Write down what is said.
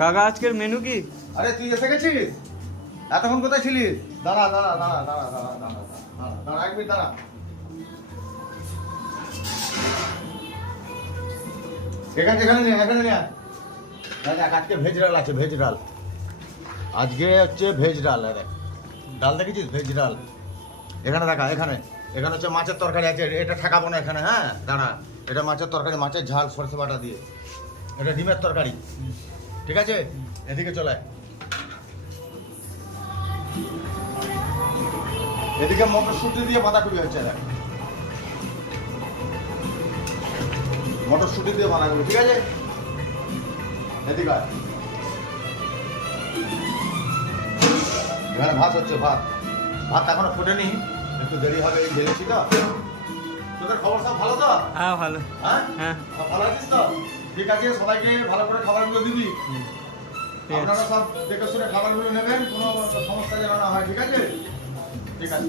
কাকা আজকের মেনু কি? আরে তুই এসে গেছিস? এতক্ষণ কোথায় ছিলিস? দাঁড়া দাঁড়া দাঁড়া দাঁড়া দাঁড়া দাঁড়া দাঁড়া দাঁড়া এক মিনিট দাঁড়া। এখানে নিয়ে দেখ আজকে ভেজ ডাল আছে, ভেজ ডাল আজকে হচ্ছে ভেজ ডাল। ডাল দেখেছিস? ভেজ ডাল। এখানে দেখা, এখানে হচ্ছে মাছের তরকারি আছে, এটা ঠেকাবো না এখানে। হ্যাঁ দাঁড়া, এটা মাছের তরকারি, মাছের ঝাল সরষে বাটা দিয়ে। এটা ডিমের তরকারি, ঠিক আছে? এদিকে চলে আয়। এদিকে মটরশুঁটি দিয়ে বাঁধাকপি হচ্ছে, দেখ মটরশুঁটি দিয়ে বাঁধাকপি, ঠিক আছে? এদিকে আয়। এখানে ভাত হচ্ছে, ভাত এখনো ফোটেনি, একটু দেরি হবে, এই ঢেলেছি তো। তোদের খবর সব ভালো তো? হ্যাঁ ভালো। হ্যাঁ হ্যাঁ সব ভালো আছিস তো? ঠিক আছে, সবাইকে ভালো করে খাবারগুলো দিবি। ঠিক আছে। আপনারা সব দেখে শুনে খাবারগুলো নেবেন, কোনো সমস্যা যেন না হয়, ঠিক আছে? ঠিক আছে।